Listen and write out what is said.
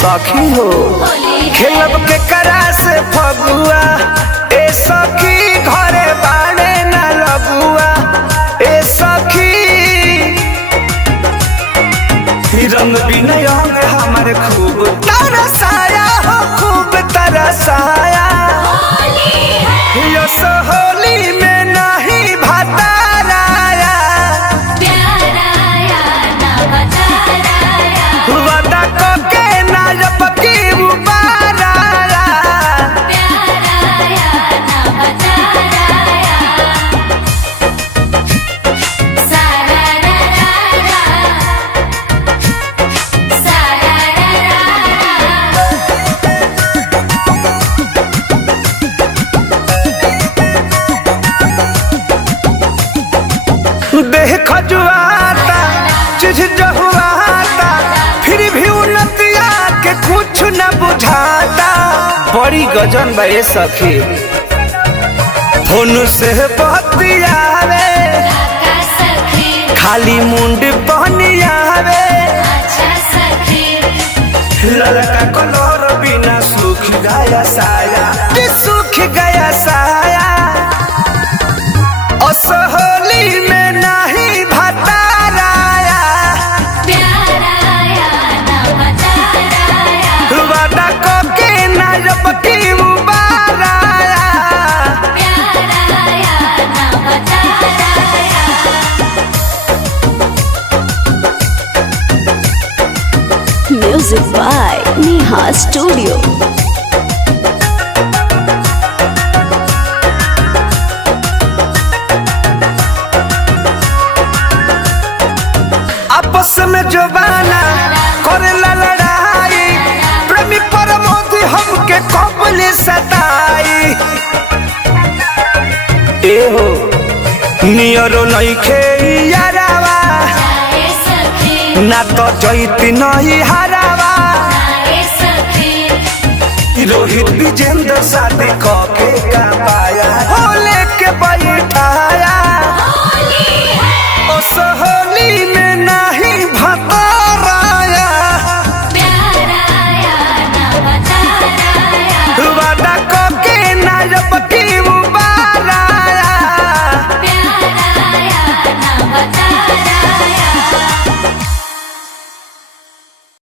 सखी हो खेलब के करा से फगुआ ए सखी घरे बाड़े ना लगुआ ए सखी रंग बिना रंग हमारे खूब तरसाया हो खूब तरसाया यो सोहली में नहीं भताराया वादा कोके ना जपकी उबाराया देह खजुआता चीज जहुआता फिर भी उन्नतिया के कुछ न बुझाता बड़ी गजन बा ए सखी फोन से बतियावे खाली मुंड पहनियावे ललका कलर बिना सूख गया साया सूख गया साया असहोली में नहीं भताराया वादा कोके ना जपकी उबाराया Music by Neha Studio. आपस में जवाना करेला लड़ाई प्रेमी परमोधी हमके कबले सताई ए हो नियरो नइखे यारावा ना तो जईती नहीं हारावा रोहित विजेंद्र शादी कके का पाया हो लेके बैठाया